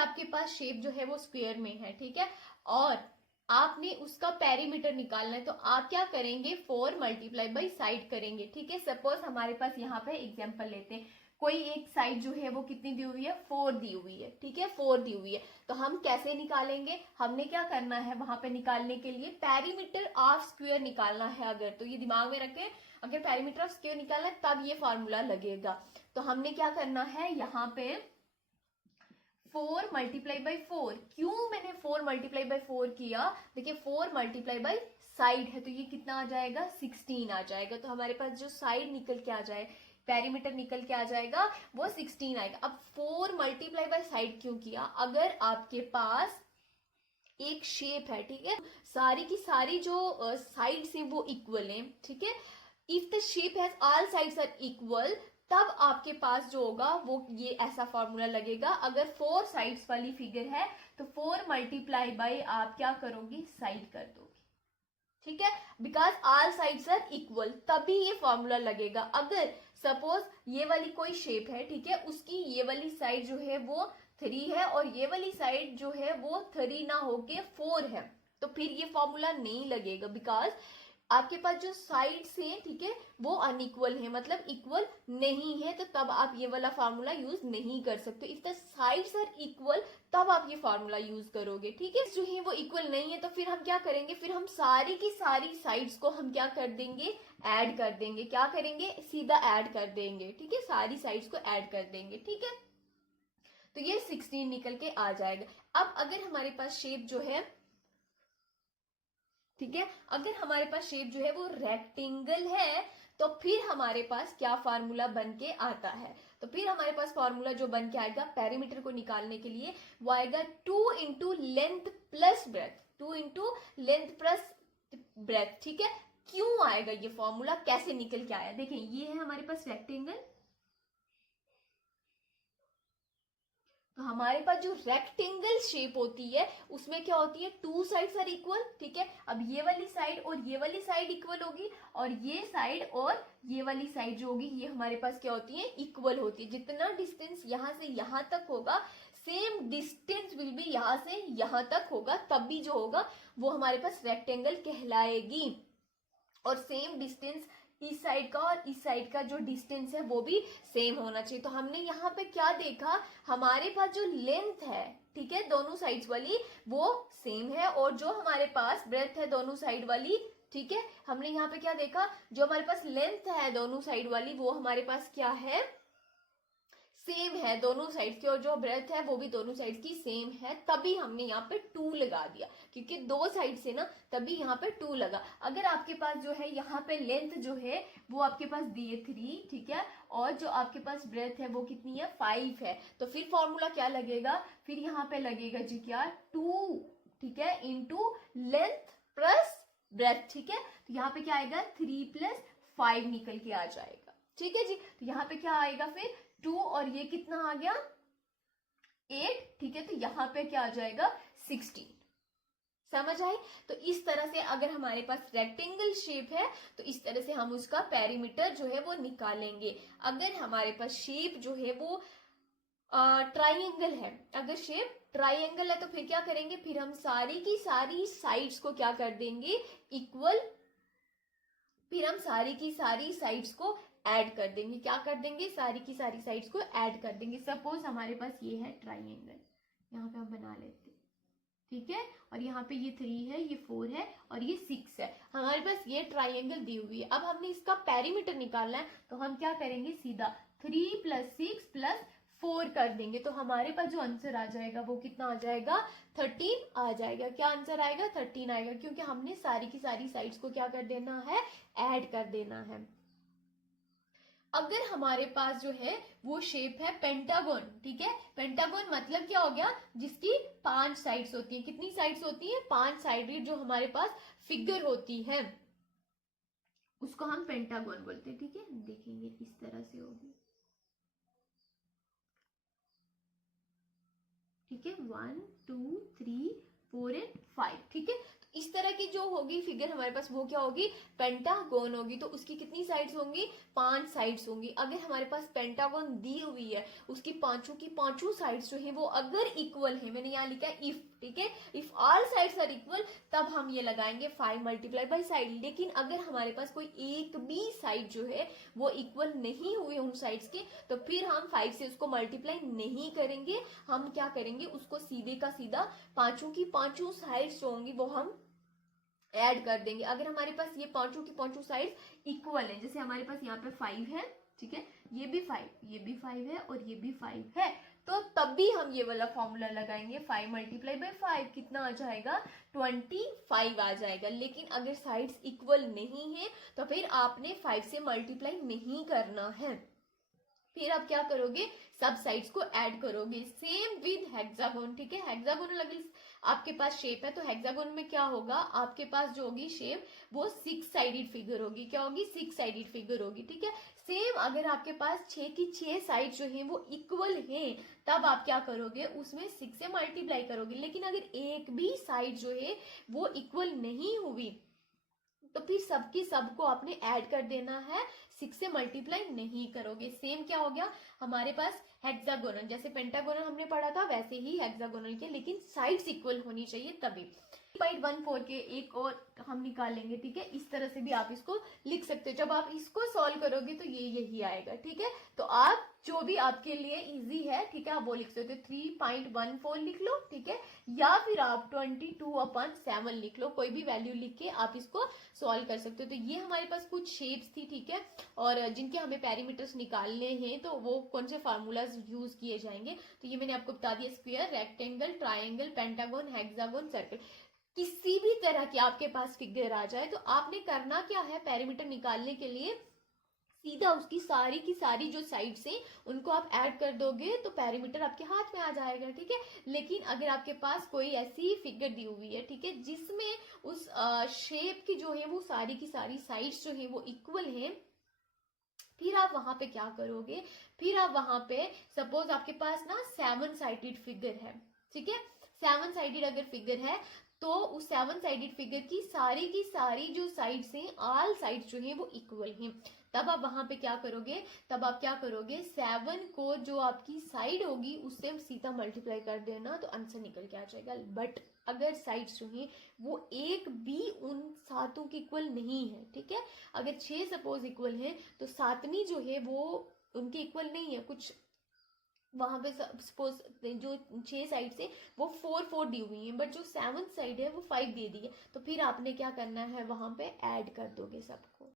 आपके पास शेप जो है वो स्क्वायर में है, ठीक है, और आपने उसका पेरीमीटर निकालना है, तो आप क्या करेंगे, 4 मल्टीप्लाई बाई साइड करेंगे, ठीक है। सपोज हमारे पास यहाँ पे एग्जांपल लेते हैं, कोई एक साइड जो है वो कितनी दी हुई है, 4 दी हुई है, ठीक है, 4 दी हुई है। तो हम कैसे निकालेंगे, हमने क्या करना है वहां पे निकालने के लिए पेरीमीटर ऑफ स्क्वायर निकालना है। अगर तो ये दिमाग में रखें, अगर पेरीमीटर ऑफ स्क्वायर निकालना है तब ये फॉर्मूला लगेगा। तो हमने क्या करना है, यहाँ पे 4 मल्टीप्लाई बाई 4, क्यों मैंने 4 मल्टीप्लाई बाई 4 किया, देखिए 4 मल्टीप्लाई बाई साइड है तो ये कितना आ जाएगा, 16 आ जाएगा। तो हमारे पास जो साइड निकल के आ जाए, पेरीमीटर निकल के आ जाएगा वो 16 आएगा। अब 4 मल्टीप्लाई बाई साइड क्यों किया, अगर आपके पास एक शेप है, ठीक है, सारी की सारी जो साइड्स है वो इक्वल है, ठीक है, if the shape has all sides are equal, तब आपके पास जो होगा वो ये ऐसा फॉर्मूला लगेगा। अगर 4 साइड्स वाली फिगर है तो 4 मल्टीप्लाई बाई आप क्या करोगे, साइड कर दोगे, ठीक है, because all sides are equal, तभी ये फॉर्मूला लगेगा। अगर सपोज ये वाली कोई शेप है, ठीक है, उसकी ये वाली साइड जो है वो 3 है और ये वाली साइड जो है वो 3 ना होके 4 है, तो फिर ये फॉर्मूला नहीं लगेगा, बिकॉज आपके पास जो साइड्स हैं, ठीक है, वो अनइक्वल है, मतलब इक्वल नहीं है, तो तब आप ये वाला फार्मूला यूज नहीं कर सकते। If the sides are equal तब आप ये फार्मूला यूज करोगे, ठीक है। जो है वो इक्वल नहीं है तो फिर हम क्या करेंगे, फिर हम सारी की सारी साइड्स को हम क्या कर देंगे, ऐड कर देंगे, क्या करेंगे, सीधा ऐड कर देंगे, ठीक है, सारी साइड्स को ऐड कर देंगे, ठीक है। तो ये 16 निकल के आ जाएगा। अब अगर हमारे पास शेप जो है, ठीक है, अगर हमारे पास शेप जो है वो रेक्टेंगल है, तो फिर हमारे पास क्या फार्मूला बन के आता है, तो फिर हमारे पास फार्मूला जो बन के आएगा पेरीमीटर को निकालने के लिए वो आएगा 2 into length plus breadth, 2 into length plus breadth, ठीक है। क्यों आएगा ये फॉर्मूला, कैसे निकल के आया, देखिए ये है हमारे पास रेक्टेंगल, तो हमारे पास जो रेक्टेंगल शेप होती है उसमें क्या होती है, 2 साइड्स आर इक्वल, ठीक है। अब ये वाली साइड और ये वाली साइड इक्वल होगी, और ये साइड और ये वाली साइड जो होगी ये हमारे पास क्या होती है, इक्वल होती है। जितना डिस्टेंस यहां से यहां तक होगा, सेम डिस्टेंस विल बी यहां से यहां तक होगा, तब भी जो होगा वो हमारे पास रेक्टेंगल कहलाएगी। और सेम डिस्टेंस इस साइड का और इस साइड का जो डिस्टेंस है वो भी सेम होना चाहिए। तो हमने यहाँ पे क्या देखा, हमारे पास जो लेंथ है, ठीक है, दोनों साइड्स वाली वो सेम है, और जो हमारे पास ब्रेथ है दोनों साइड वाली, ठीक है, हमने यहाँ पे क्या देखा, जो हमारे पास लेंथ है दोनों साइड वाली वो हमारे पास क्या है, सेम है दोनों साइड की, और जो ब्रेथ है वो भी दोनों साइड की सेम है, तभी हमने यहाँ पे 2 लगा दिया, क्योंकि 2 साइड से ना, तभी यहाँ पे 2 लगा। अगर आपके पास जो है यहाँ पे लेंथ जो है वो आपके पास दी है 3, ठीक है, और जो आपके पास ब्रेथ है वो कितनी है, 5 है, तो फिर फॉर्मूला क्या लगेगा, फिर यहाँ पे लगेगा जी क्या, 2, ठीक है, इंटू लेंथ प्लस ब्रेथ, ठीक है। तो यहाँ पे क्या आएगा, 3 प्लस 5 निकल के आ जाएगा, ठीक है जी। तो यहाँ पे क्या आएगा फिर 2, और ये कितना आ गया 8, ठीक है, तो यहाँ पे क्या आ जाएगा 16, समझ आई। तो इस तरह से अगर हमारे पास रेक्टेंगल शेप है तो इस तरह से हम उसका पेरीमीटर जो है वो निकालेंगे। अगर हमारे पास शेप जो है वो ट्राइंगल है, अगर शेप ट्राइंगल है तो फिर क्या करेंगे, फिर हम सारी की सारी साइड्स को क्या कर देंगे, इक्वल, फिर हम सारी की सारी साइड्स को ऐड कर देंगे, क्या कर देंगे, सारी की सारी साइड्स को ऐड कर देंगे। सपोज हमारे पास ये है ट्राइंगल, यहाँ पे हम बना लेते हैं, ठीक है, और यहाँ पे ये 3 है, ये 4 है और ये 6 है, हमारे पास ये ट्राइंगल दी हुई है। अब हमने इसका पेरीमीटर निकालना है, तो हम क्या करेंगे, सीधा 3 प्लस 6 प्लस 4 कर देंगे, तो हमारे पास जो आंसर आ जाएगा वो कितना आ जाएगा, 13 आ जाएगा। क्या आंसर आएगा, 13 आएगा, क्योंकि हमने सारी की सारी साइड्स को क्या कर देना है, ऐड कर देना है। अगर हमारे पास जो है वो शेप है पेंटागन, ठीक है, पेंटागन मतलब क्या हो गया, जिसकी 5 साइड्स होती है, कितनी साइड्स होती है, 5 साइडेड जो हमारे पास फिगर होती है उसको हम पेंटागन बोलते हैं, ठीक है। देखेंगे इस तरह से होगी, ठीक है, 1 2 3 4 एंड 5, ठीक है। तो इस तरह की जो होगी फिगर हमारे पास वो क्या होगी, पेंटागोन होगी। तो उसकी कितनी साइड्स होंगी, 5 साइड्स होंगी। अगर हमारे पास पेंटागोन दी हुई है, उसकी पांचों की पांचों साइड्स जो है वो अगर इक्वल है, मैंने यहाँ लिखा है इफ, ठीक है, if all sides are equal, तब हम ये लगाएंगे 5 मल्टीप्लाई बाई साइड। लेकिन अगर हमारे पास कोई एक भी साइड जो है वो इक्वल नहीं हुई उन साइड्स के, तो फिर हम 5 से उसको मल्टीप्लाई नहीं करेंगे। हम क्या करेंगे, उसको सीधे का सीधा पांचों की पांचों साइड्स जो होंगी वो हम ऐड कर देंगे। अगर हमारे पास ये पांचों की पांचों साइड्स इक्वल है, जैसे हमारे पास यहाँ पे 5 है, ठीक है, ये भी 5, ये भी 5 है और ये भी 5 है, तो तब भी हम ये वाला फॉर्मूला लगाएंगे 5 मल्टीप्लाई बाई 5 कितना आ जाएगा, 25 आ जाएगा। लेकिन अगर साइड्स इक्वल नहीं है तो फिर आपने 5 से मल्टीप्लाई नहीं करना है। फिर आप क्या करोगे, सब साइड्स को ऐड करोगे। सेम विद हेक्सागोन, ठीक है, हेक्सागोनल अगर आपके पास शेप है तो हेक्सागोन में क्या होगा, आपके पास जो होगी शेप वो 6 साइडेड फिगर होगी। क्या होगी, 6 साइडेड फिगर होगी, ठीक है। सेम अगर आपके पास 6 की 6 साइड जो है वो इक्वल है, तब आप क्या करोगे, उसमें 6 से मल्टीप्लाई करोगे। लेकिन अगर एक भी साइड जो है वो इक्वल नहीं हुई तो फिर सबकी सबको आपने ऐड कर देना है, 6 से मल्टीप्लाई नहीं करोगे। सेम क्या हो गया हमारे पास हेक्सागोनल, जैसे पेंटागोनल हमने पढ़ा था वैसे ही हेक्सागोनल के, लेकिन साइड्स इक्वल होनी चाहिए तभी। 3.14 के एक और हम निकालेंगे, ठीक है, इस तरह से भी आप इसको लिख सकते हो। जब आप इसको सॉल्व करोगे तो ये यही आएगा, ठीक है। तो आप जो भी आपके लिए इजी है, ठीक है, आप वो लिख सकते हो, 3.14 लिख लो, ठीक है, या फिर आप 22/7 लिख लो, कोई भी वैल्यू लिख के आप इसको सॉल्व कर सकते हो। तो ये हमारे पास कुछ शेप्स थी, ठीक है, और जिनके हमें पैरामीटर्स निकालने हैं, तो वो कौन से फार्मूलाज यूज किए जाएंगे, तो ये मैंने आपको बता दिया, square, rectangle, triangle, pentagon, hexagon, circle. किसी भी तरह की आपके पास फिगर आ जाए तो आपने करना क्या है, पैरामीटर निकालने के लिए सीधा उसकी सारी की सारी जो साइड्स हैं उनको आप ऐड कर दोगे तो पैरामीटर आपके हाथ में आ जाएगा, ठीक है। लेकिन अगर आपके पास कोई ऐसी फिगर दी हुई है, ठीक है, जिसमें उस शेप की जो है वो सारी की सारी साइड्स जो है वो इक्वल है, फिर आप वहां पे क्या करोगे, फिर आप वहां पे सपोज आपके पास ना 7 साइडेड फिगर है, ठीक है, 7 साइडेड अगर फिगर है तो उस 7 साइडेड फिगर की सारी जो साइड्स हैं, ऑल साइड्स जो हैं वो इक्वल हैं। तब आप वहां पे क्या करोगे, तब आप क्या करोगे, 7 को जो आपकी साइड होगी उससे सीधा मल्टीप्लाई कर देना तो आंसर निकल के आ जाएगा। बट अगर साइड्स जो हैं वो एक भी उन 7 की इक्वल नहीं है, ठीक है, अगर 6 सपोज इक्वल है तो 7वीं जो है वो उनके इक्वल नहीं है, कुछ वहां पे सपोज जो 6 साइड से वो 4 दी हुई है, बट जो 7th साइड है वो 5 दे दी है, तो फिर आपने क्या करना है, वहां पे ऐड कर दोगे सबको।